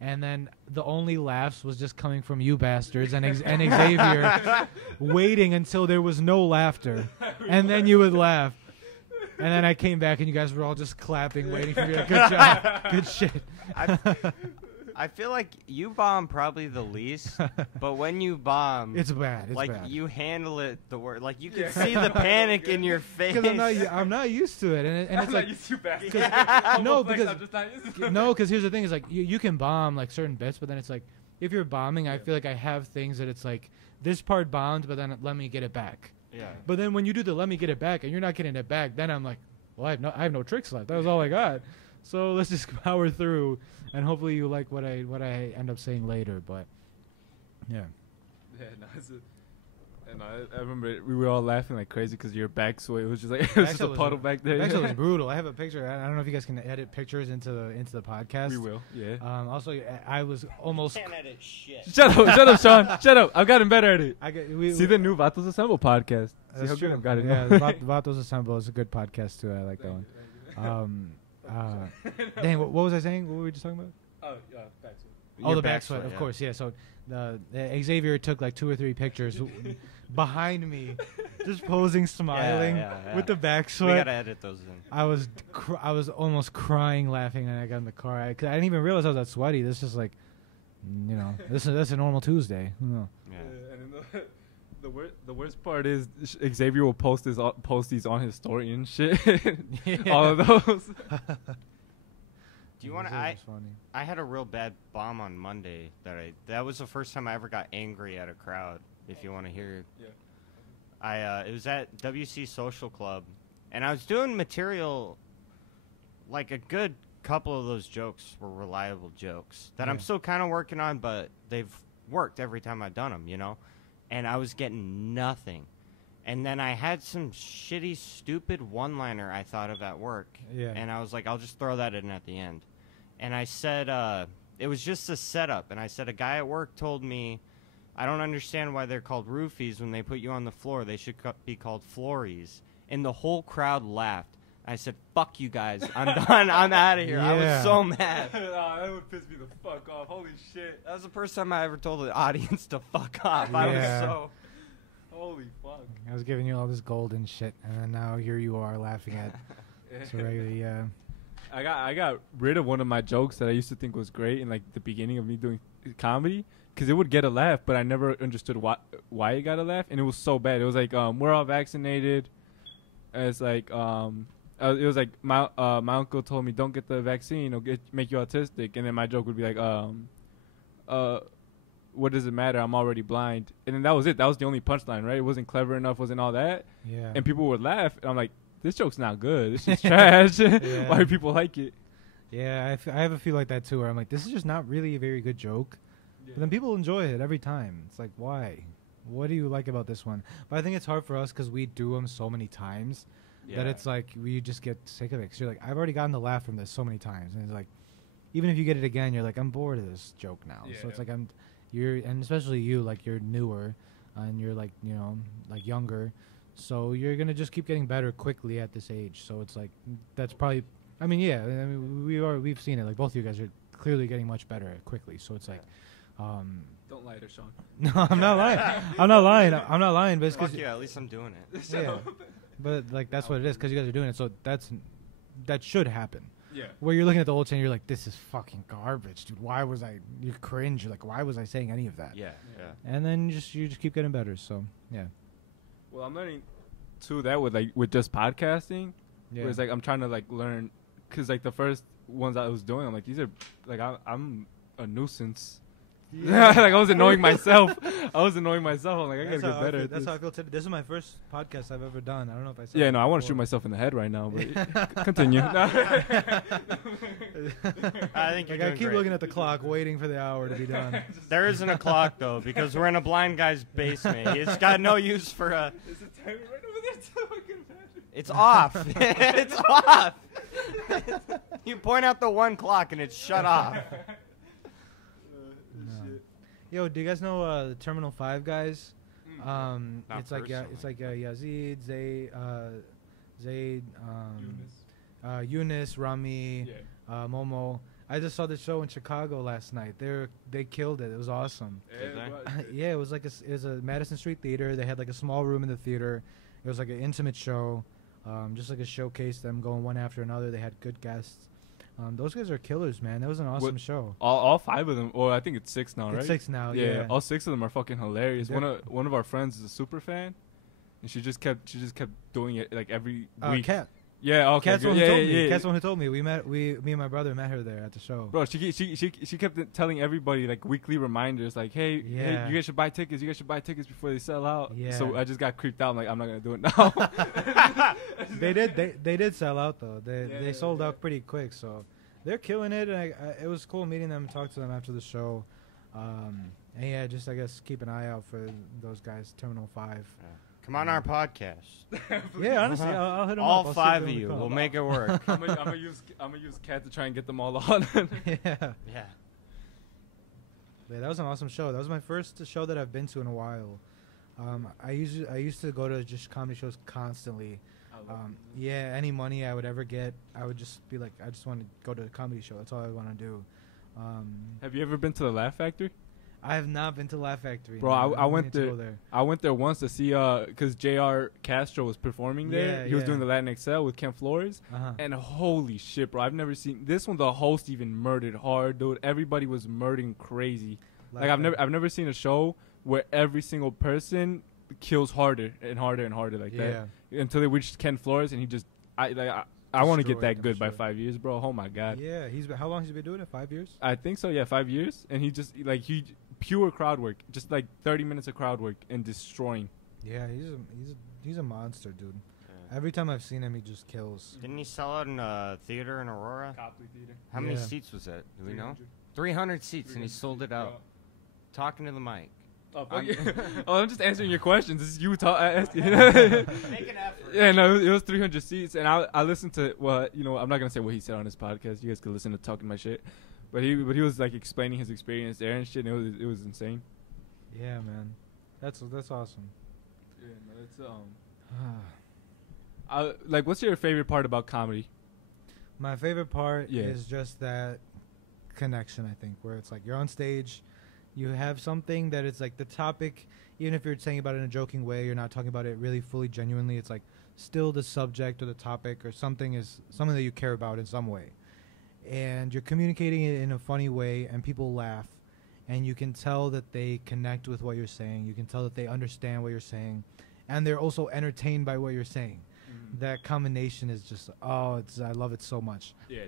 And then the only laughs was just coming from you bastards and Xavier waiting until there was no laughter. And then you would laugh. And then I came back and you guys were all just clapping, waiting for me. Like, good job. Good shit. I feel like you bomb probably the least, but when you bomb, it's bad. It's like bad. You handle it the worst. Like you can see the panic in your face. Because I'm not used to it, and it's I'm like not used to bad. No, because here's the thing: is like you can bomb like certain bits, but then it's like if you're bombing, I feel like I have things that it's like this part bombed, but then let me get it back. Yeah. But then when you do the let me get it back, and you're not getting it back, then I'm like, well, I have no tricks left. That was all I got. So let's just power through, and hopefully you like what I end up saying later. But yeah. Yeah, no, I remember we were all laughing like crazy because your back sweat. It was just like it was just a puddle back there. Actually, it was brutal. I have a picture. I don't know if you guys can edit pictures into the podcast. We will. Yeah. Also, I was almost. Can't edit shit. Shut up, Sean. Shut up. I've gotten better at it. See the new Vatos Assemble podcast. See how good I've got it. Yeah, Vatos Assemble is a good podcast too. I like that one. Dang, what was I saying? What were we just talking about? Back sweat. Oh, the back sweat, of course, yeah. So the Xavier took like 2 or 3 pictures behind me, just posing, smiling with the back sweat. We gotta edit those in. I was almost crying, laughing, and I got in the car. I didn't even realize I was that sweaty. This is like, you know, that's a normal Tuesday. Yeah. And then the worst part is Xavier will post these on his story and shit. All of those. Do you want to? I had a real bad bomb on Monday that was the first time I ever got angry at a crowd. If you want to hear, yeah. It was at WC Social Club, and I was doing material. Like a good couple of those jokes were reliable jokes that I'm still kind of working on, but they've worked every time I've done them, you know. And I was getting nothing. And then I had some shitty, stupid one-liner I thought of at work. Yeah. And I was like, I'll just throw that in at the end. And I said, it was just a setup. And I said, a guy at work told me, I don't understand why they're called roofies when they put you on the floor. They should be called floories. And the whole crowd laughed. I said, fuck you guys. I'm done. I'm out of here. I was so mad. That would piss me the fuck off. Holy shit. That was the first time I ever told the audience to fuck off. I was so... Holy fuck. I was giving you all this golden shit, and then now here you are laughing at it's regular, I got rid of one of my jokes that I used to think was great in like the beginning of me doing comedy, because it would get a laugh, but I never understood why it got a laugh, and it was so bad. It was like, we're all vaccinated. And it's like, it was like my uncle told me, don't get the vaccine, it'll make you autistic. And then my joke would be like, what does it matter? I'm already blind. And then that was it. That was the only punchline, right? It wasn't clever enough, wasn't all that. Yeah. And people would laugh. And I'm like, this joke's not good. This is trash. Why do people like it? Yeah, I have a feel like that too, where I'm like, this is just not really a very good joke. Yeah. But then people enjoy it every time. It's like, why? What do you like about this one? But I think it's hard for us because we do them so many times that it's like we just get sick of it. Cause you're like, I've already gotten the laugh from this so many times. And it's like, even if you get it again, you're like, I'm bored of this joke now. Yeah, so it's like, and especially you, like, you're newer and you're like, you know, like younger. So you're going to just keep getting better quickly at this age. So it's like, that's probably, I mean, yeah, I mean, we've seen it. Like, both of you guys are clearly getting much better at quickly. So it's like, don't lie to Sean. No, I'm not lying. I'm not lying. But it's because at least I'm doing it. Yeah. But like, that's what it is, because you guys are doing it. So that should happen. Yeah. Where you're looking at the old chain, you're like, this is fucking garbage, dude. You cringe. You're like, why was I saying any of that? Yeah. And then you just keep getting better. So yeah. Well, I'm learning too that with just podcasting. Yeah. Where it's like I'm trying to like learn, because like the first ones I was doing, I'm like, these are like I'm a nuisance. Yeah. Like I was annoying myself. I'm like, I gotta get better. That's how I feel today. This is my first podcast I've ever done. I don't know if I said. Yeah, no, I want to shoot myself in the head right now, but continue. I think you're doing I keep great. looking at the clock, waiting for the hour to be done. There isn't a clock though, because we're in a blind guy's basement. He's got no use for a. There's a timer right over there too. I can imagine. It's off. It's off. You point out the one clock and it's shut off. Yo, do you guys know the Terminal 5 guys? It's like Yazid, Zayd, Eunice, Rami, Momo. I just saw the show in Chicago last night. They killed it. It was awesome. Yeah, it was like it was a Madison Street theater. They had like a small room in the theater. It was like an intimate show, just like a showcase. Them going one after another. They had good guests. Those guys are killers, man. That was an awesome show. All 5 of them, or I think it's 6 now, right? It's 6 now, yeah. All 6 of them are fucking hilarious. One of our friends is a super fan, and she just kept doing it like every week. Kat. Yeah, okay. Kat's the one who told me. Kat's the one who told me. Me and my brother met her there at the show. Bro, she kept telling everybody like weekly reminders, like, hey, you guys should buy tickets. You guys should buy tickets before they sell out. Yeah. So I just got creeped out. I'm like, I'm not gonna do it now. They did sell out though. They sold out pretty quick. So they're killing it. And it was cool meeting them and talk to them after the show. And yeah, just I guess keep an eye out for those guys. Terminal 5. Come on our podcast. Yeah, honestly, I'll hit them all up. I'll 5 of you. We'll make it work. I'm gonna use Kat to try and get them all on. Yeah, that was an awesome show. That was my first show that I've been to in a while. I used to go to just comedy shows constantly. Yeah, any money I would ever get, I would just be like, I just want to go to a comedy show. That's all I want to do. Have you ever been to the Laugh Factory? I have not been to Laugh Factory. Bro, I went there. I went there once to see because J.R. Castro was performing there. He was doing the Latin XL with Ken Flores. And holy shit, bro, I've never seen this one. The host even murdered hard, dude. Everybody was murdering crazy. Like I've never seen a show where every single person kills harder and harder and harder like that until they reached Ken Flores, and he just I want to get that good by 5 years, bro. Oh my god. Yeah, how long has he been doing it? 5 years? I think so. Yeah, 5 years, and he just pure crowd work, just like 30 minutes of crowd work and destroying. Yeah, he's a monster, dude. Yeah. Every time I've seen him, he just kills. Didn't he sell out in a theater in Aurora? Copley Theater. How many seats was it? Do we know? 300 seats, and he sold it out. Talking to the mic. Oh, I'm just answering your questions. This is you Make an effort. Yeah, no, it was 300 seats, and I listened to I'm not gonna say what he said on his podcast. You guys could listen to talking my shit, but he was like explaining his experience there and shit. And it was insane. Yeah, man, that's awesome. Yeah, no, it's Like, what's your favorite part about comedy? My favorite part is just that connection, I think, where it's like you're on stage, you have something that it's like the topic, even if you're saying about it in a joking way, you're not talking about it really fully genuinely, it's like still the subject or the topic or something is something that you care about in some way. And you're communicating it in a funny way and people laugh and you can tell that they connect with what you're saying. You can tell that they understand what you're saying and they're also entertained by what you're saying. That combination is just I love it so much. Yeah,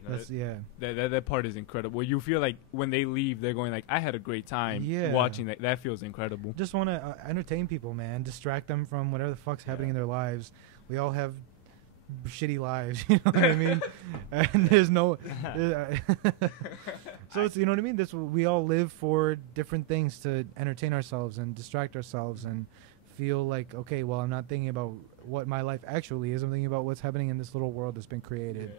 no, that part is incredible. You feel like when they leave, they're going like, I had a great time watching that. That feels incredible. Just want to entertain people, man. Distract them from whatever the fuck's happening in their lives. We all have shitty lives, you know what I mean? And there's no, so it's, you know what I mean? We all live for different things to entertain ourselves and distract ourselves and feel like, okay, well, I'm not thinking about what my life actually is. I'm thinking about what's happening in this little world that's been created.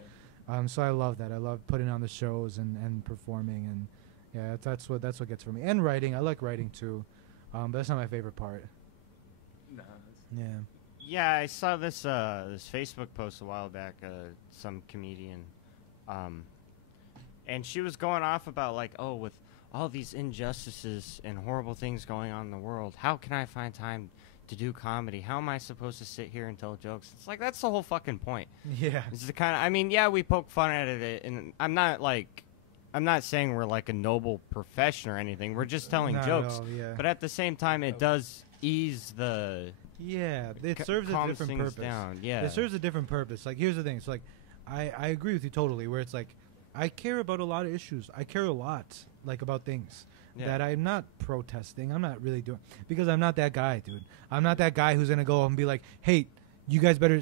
So I love that. I love putting on the shows and performing, and that's what gets for me. And writing. I like writing too, but that's not my favorite part. No. Yeah, I saw this this Facebook post a while back. Some comedian, and she was going off about like, oh, with all these injustices and horrible things going on in the world, how can I find time to do comedy? How am I supposed to sit here and tell jokes? It's like, that's the whole fucking point. Yeah. It's the kind of, I mean, we poke fun at it, and I'm not saying we're like a noble profession or anything. We're just telling jokes. But at the same time, it does ease the... Yeah, it serves a different purpose. Down. Yeah. It serves a different purpose. Like, here's the thing. It's like, I agree with you totally, where it's like, I care about a lot of issues. I care a lot, like, about things that I'm not protesting. I'm not really doing, because I'm not that guy, dude. I'm not that guy who's gonna go and be like, hey, you guys better,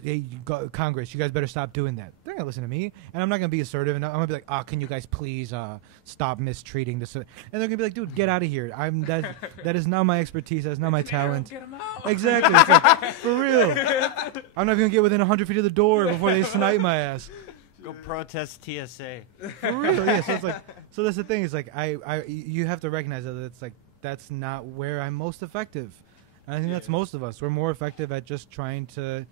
Congress, you guys better stop doing that. They're gonna listen to me, and I'm not gonna be assertive, and I'm gonna be like, can you guys please stop mistreating this? And they're gonna be like, dude, get out of here. That is not my expertise. That's not my talent. Get 'em out. Exactly. It's like, for real. I'm not even gonna get within 100 feet of the door before they snipe my ass. Go protest TSA. For real, yeah. So it's like, so that's the thing. Is like, you have to recognize that it's like that's not where I'm most effective. And I think that's most of us. We're more effective at just trying to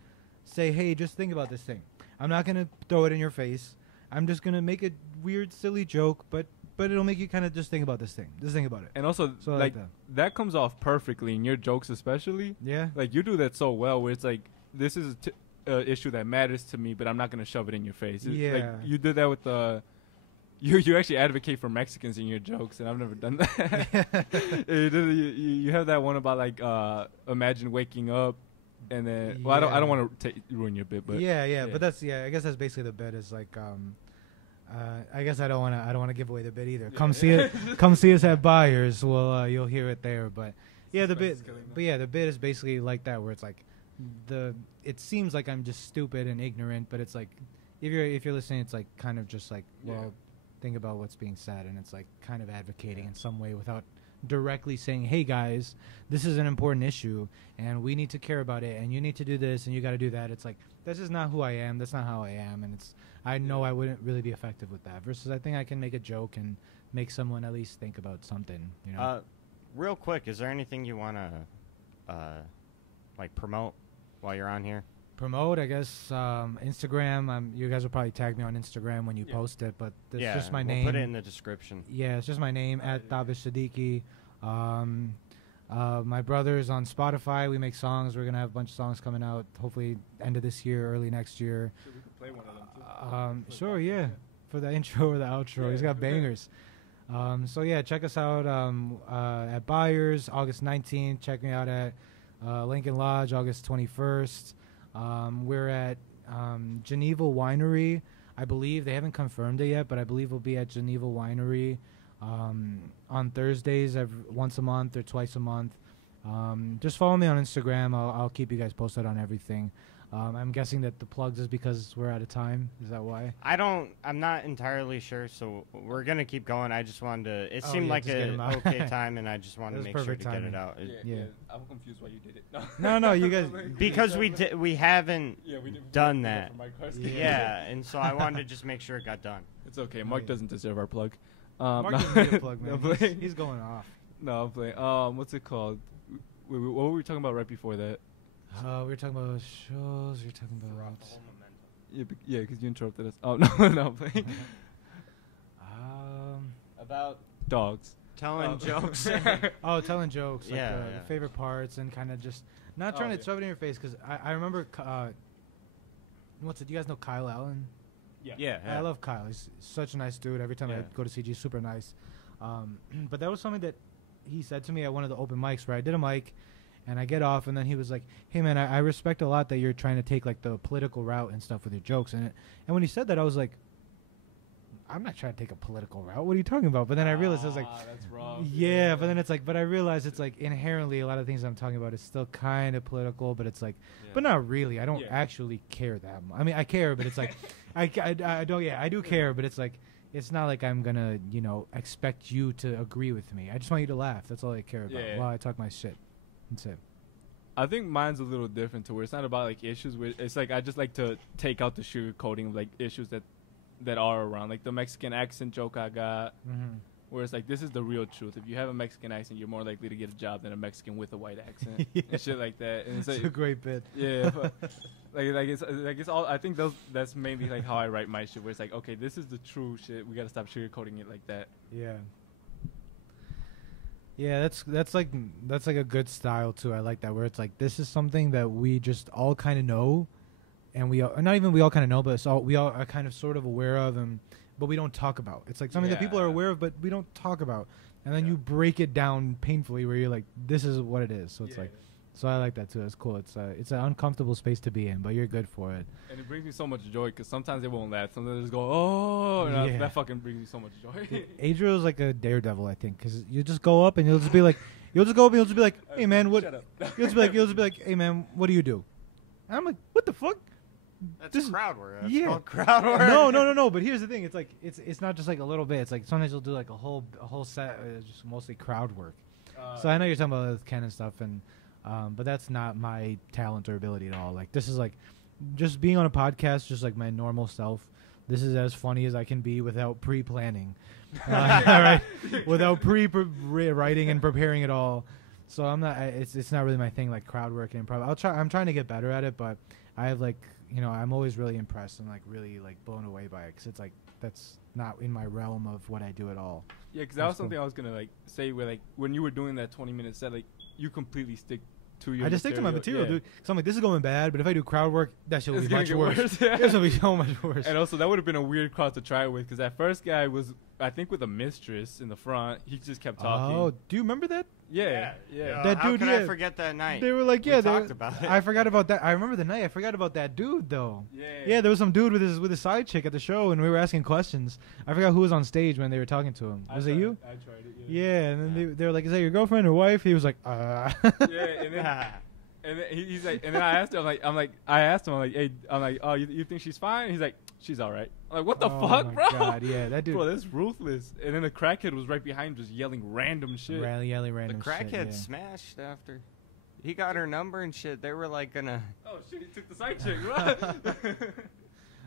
say, hey, just think about this thing. I'm not gonna throw it in your face. I'm just gonna make a weird, silly joke, but it'll make you kind of just think about this thing. Just think about it. And also, so like that comes off perfectly in your jokes, especially. Yeah. Like you do that so well, where it's like, this is issue that matters to me, but I'm not gonna shove it in your face. Like you did that with the. You actually advocate for Mexicans in your jokes, and I've never done that. you have that one about like imagine waking up, and then I don't want to ruin your bit, but but that's I guess that's basically the bit is like I guess I don't want to give away the bit either. Come see us at Buyers. Well, you'll hear it there, but the bit is basically like that, where it's like it seems like I'm just stupid and ignorant, but it's like if you're listening, it's like kind of just like think about what's being said, and it's like kind of advocating in some way without directly saying, hey guys, this is an important issue and we need to care about it and you need to do this and you got to do that. It's like, that's just not who I am. That's not how I am. And I know I wouldn't really be effective with that, versus I think I can make a joke and make someone at least think about something, you know. Real quick, is there anything you want to like promote while you're on here? Promote, I guess, Instagram. You guys will probably tag me on Instagram when you post it, but it's just my name. We'll put it in the description. Yeah, it's just my name, at Tabish Siddiqui. My brother's on Spotify. We make songs. We're going to have a bunch of songs coming out, hopefully end of this year, early next year. Sure, we could play one of them, too. Sure, yeah. For the intro or the outro. He's got bangers. So, check us out at Buyers, August 19th. Check me out at Lincoln Lodge, August 21st. We're at Geneva Winery. I believe they haven't confirmed it yet, but I believe we'll be at Geneva Winery on Thursdays once a month or twice a month. Just follow me on Instagram. I'll keep you guys posted on everything. I'm guessing that the plugs is because we're out of time. Is that why? I'm not entirely sure, so we're going to keep going. I just wanted to... It seemed like an okay time, and I just wanted to make sure to get it out. Yeah. I'm confused why you did it. No, you guys... Because we haven't done that. Yeah, and so I wanted to just make sure it got done. It's okay. Mark doesn't deserve our plug. Mark doesn't need a plug, man. He's going off. No, I'm playing. What's it called? What were we talking about right before that? We were talking about shows. We were talking about. Yeah, because you interrupted us. Oh no. About dogs. telling jokes. Telling jokes. Like Yeah, the favorite parts and kind of just not trying to shove it in your face. Because I remember. What's it? Do you guys know Kyle Allen? Yeah. I love Kyle. He's such a nice dude. Every time I go to CG, he's super nice. But that was something that he said to me at one of the open mics where I did a mic, and I get off, and then he was like, "Hey man, I respect a lot that you're trying to take like the political route and stuff with your jokes." And when he said that, I was like, "I'm not trying to take a political route. What are you talking about?" But then I realized I was like, "That's wrong." Yeah, but then it's like, but I realized it's like inherently a lot of things I'm talking about is still kind of political, but it's like, but not really. I don't actually care that much. I mean, I care, but it's like, I don't. Yeah, I do care, but it's like. It's not like I'm gonna, expect you to agree with me. I just want you to laugh. That's all I care about. While I talk my shit. That's it. I think mine's a little different to where it's not about like issues. It's like I just like to take out the sugarcoating of like issues that are around. Like the Mexican accent joke I got, where it's like this is the real truth. If you have a Mexican accent, you're more likely to get a job than a Mexican with a white accent and shit like that. And it's like, a great bit. Yeah. But it's all. I think that's mainly like how I write my shit. Where it's like, okay, this is the true shit. We gotta stop sugarcoating it like that. Yeah. Yeah, that's like a good style too. I like that where it's like this is something that we just all kind of know, and we all, not even we all kind of know, but it's all we all are kind of sort of aware of, but we don't talk about. It's like something that people are aware of, but we don't talk about. And then you break it down painfully, where you're like, this is what it is. So it's like. So I like that too. It's cool. It's an uncomfortable space to be in, but you're good for it. And it brings me so much joy because sometimes they won't laugh. Sometimes they just go, oh, and that fucking brings me so much joy. Adriel's like a daredevil, I think, because you just go up and you'll just be like, hey man, what? You'll just be like, hey man, what do you do? And I'm like, what the fuck? That's crowd work. That's called crowd work. No. But here's the thing. It's like it's not just like a little bit. It's like sometimes you'll do like a whole set, just mostly crowd work. So I know you're talking about Ken and stuff and. But that's not my talent or ability at all. Like this is like just being on a podcast, just like my normal self. This is as funny as I can be without pre-planning, all right? Without pre-writing and preparing it all. So I'm not. It's not really my thing. Like crowd work and improv. I'm trying to get better at it, but I have like I'm always really impressed and like really like blown away by it because it's like that's not in my realm of what I do at all. Yeah, because that was something I was gonna like say where like when you were doing that 20-minute set, like you completely stick to your. I just stick to my material, dude. So I'm like, this is going bad, but if I do crowd work, that shit will be much worse. It's gonna be so much worse. And also, that would have been a weird crowd to try it with, because that first guy was, I think, with a mistress in the front. He just kept talking. Oh, do you remember that? Yeah. That how dude. Could I forget that night? They were like, we talked about it. I forgot about that. I remember the night. I forgot about that dude though. Yeah. There was some dude with his side chick at the show, and we were asking questions. I forgot who was on stage when they were talking to him. Was it you? I tried it. Yeah, and then they were like, "Is that your girlfriend or wife?" He was like, Yeah, and then he's like, and then I asked him, hey, oh, you think she's fine? He's like, she's all right. I'm like, what the fuck, bro? God, yeah, that dude. Bro, that's ruthless. And then the crackhead was right behind, just yelling random shit. Yelling random shit. The crackhead smashed after. He got her number and shit. They were like gonna. Oh shit! He took the side chick.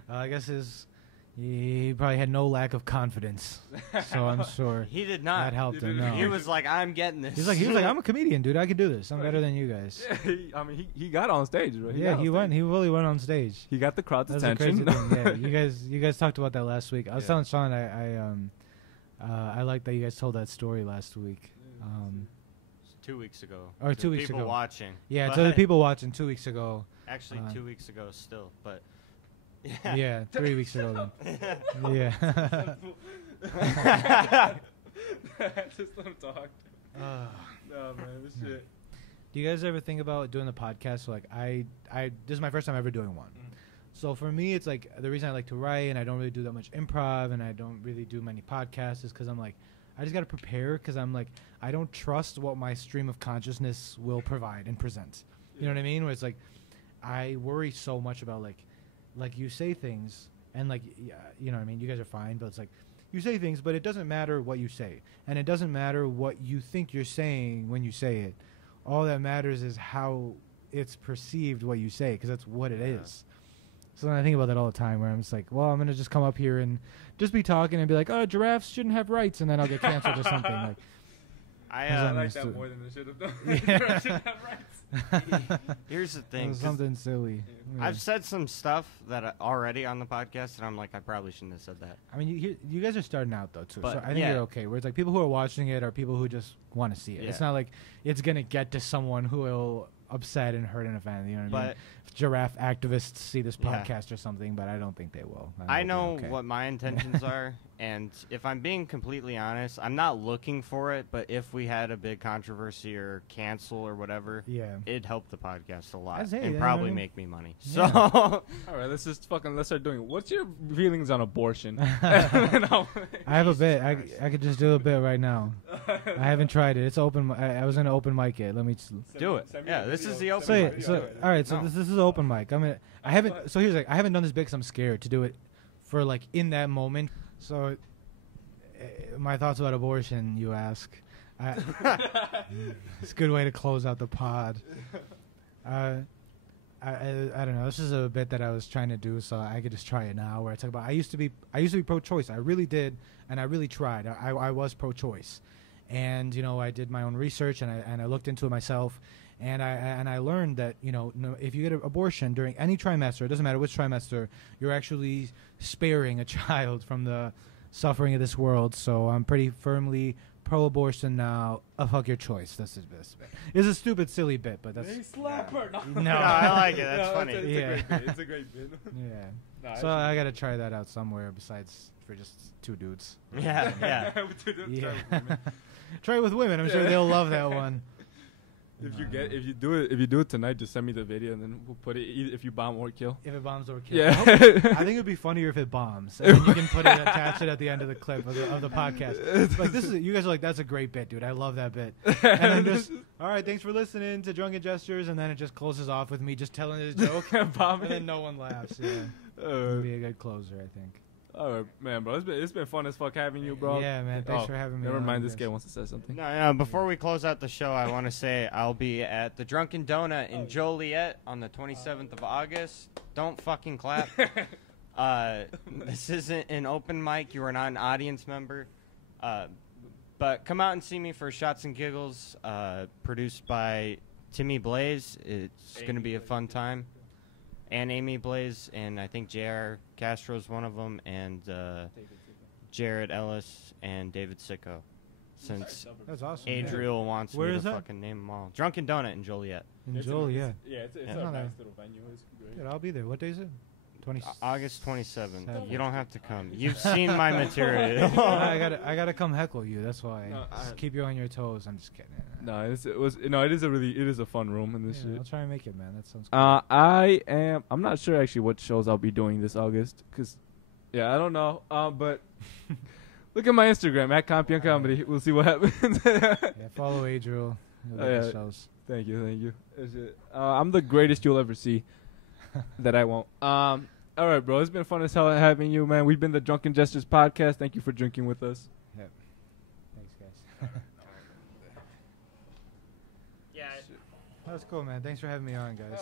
I guess he probably had no lack of confidence, so I'm sure he did not. That helped him. No. He was like, "I'm getting this." He was like, "I'm a comedian, dude. I can do this. I'm better than you guys." Yeah, he got on stage, bro. He really went on stage. He got the crowd's attention. That's a crazy thing. Yeah, you guys talked about that last week. I was telling Sean, I like that you guys told that story last week. 2 weeks ago. Or 2 weeks ago. People watching. Yeah, to the people watching 2 weeks ago. Actually, 2 weeks ago still, but. Yeah, 3 weeks ago then. Yeah. Just let him talk. No, man, this shit. Do you guys ever think about doing the podcast? So like this is my first time ever doing one. So for me, it's like the reason I like to write and I don't really do that much improv and I don't really do many podcasts is because I'm like, I just got to prepare because I'm like, I don't trust what my stream of consciousness will provide and present. You know what I mean? Where it's like, I worry so much about like you say things and like, you know what I mean? You guys are fine, but it's like, you say things, but it doesn't matter what you say. And it doesn't matter what you think you're saying when you say it. All that matters is how it's perceived what you say, because that's what it is. So then I think about that all the time where I'm just like, well, I'm going to just come up here and just be talking and be like, oh, giraffes shouldn't have rights, and then I'll get canceled or something. Like, I like that more than the shit have done. Yeah. Shouldn't have rights. Here's the thing. Something silly. Yeah. I've said some stuff that already on the podcast, and I'm like, I probably shouldn't have said that. I mean, you guys are starting out though too, But, so I think you're okay. Where it's like people who are watching it are people who just want to see it. Yeah. It's not like it's gonna get to someone who will upset and hurt and offend. You know what I mean? If giraffe activists see this podcast or something, but I don't think they will. I know what my intentions are, and if I'm being completely honest, I'm not looking for it. But if we had a big controversy or cancel or whatever, it'd help the podcast a lot and probably make me money. So, all right, let's start doing it. What's your feelings on abortion? I have a bit. I could just do a bit right now. I haven't tried it. It's open. I was gonna open mic it. Let me do it. Yeah, this is the open mic. All right, so this is open mic. I haven't. So here's I haven't done this bit because I'm scared to do it for like in that moment. So my thoughts about abortion, you ask. It's a good way to close out the pod. I don't know. This is a bit that I was trying to do, so I could just try it now. Where I talk about I used to be pro-choice. I really did, and I really tried. I was pro-choice, and I did my own research and I looked into it myself. And I learned that, if you get an abortion during any trimester, it doesn't matter which trimester, you're actually sparing a child from the suffering of this world. So I'm pretty firmly pro-abortion now. Fuck your choice. That's the best bit. It's a stupid, silly bit, but that's... slapper. No, I like it. That's funny. It's a great bit. Yeah. No, so I got to try that out somewhere besides for just two dudes. Yeah. Try it with women. I'm sure they'll love that one. If you do it tonight, just send me the video and then we'll put it if you bomb or kill. If it bombs or kill. Yeah. I think it'd be funnier if it bombs. And then you can attach it at the end of the clip of the podcast. Like you guys are like, that's a great bit, dude. I love that bit. And then just, all right, thanks for listening to Drunken Jesters, and then it just closes off with me just telling this joke, and then no one laughs. Yeah, it'd be a good closer, I think. All right, man, bro. It's been fun as fuck having you, bro. Yeah, man. Thanks for having me. Never mind. This guy wants to say something. No. Before we close out the show, I want to say I'll be at the Drunken Donut in Joliet on the 27th of August. Don't fucking clap. This isn't an open mic. You are not an audience member. But come out and see me for Shots and Giggles, produced by Timmy Blaze. It's going to be a fun time. And Amy Blaze, and I think J.R. Castro's one of them, and Jared Ellis and David Sicko. Since that's awesome. Adriel wants me to fucking name them all. Drunken Donut in Joliet. In Joliet. Yeah, it's a nice little venue. It's great. Yeah, I'll be there. What day is it? August 27th. You don't have to come. You've seen my material. I gotta come heckle you. That's why. Just keep you on your toes. I'm just kidding. No, it is a fun room in this shit. I'll try and make it, man. That sounds cool. I'm not sure actually what shows I'll be doing this August, cause I don't know. But look at my Instagram at Compion Comedy. We'll see what happens. Follow Adriel. Shows. Thank you. I'm the greatest you'll ever see. That I won't. All right, bro. It's been fun as hell having you, man. We've been the Drunken Jesters podcast. Thank you for drinking with us. Yep. Thanks, guys. Yeah. That's cool, man. Thanks for having me on, guys.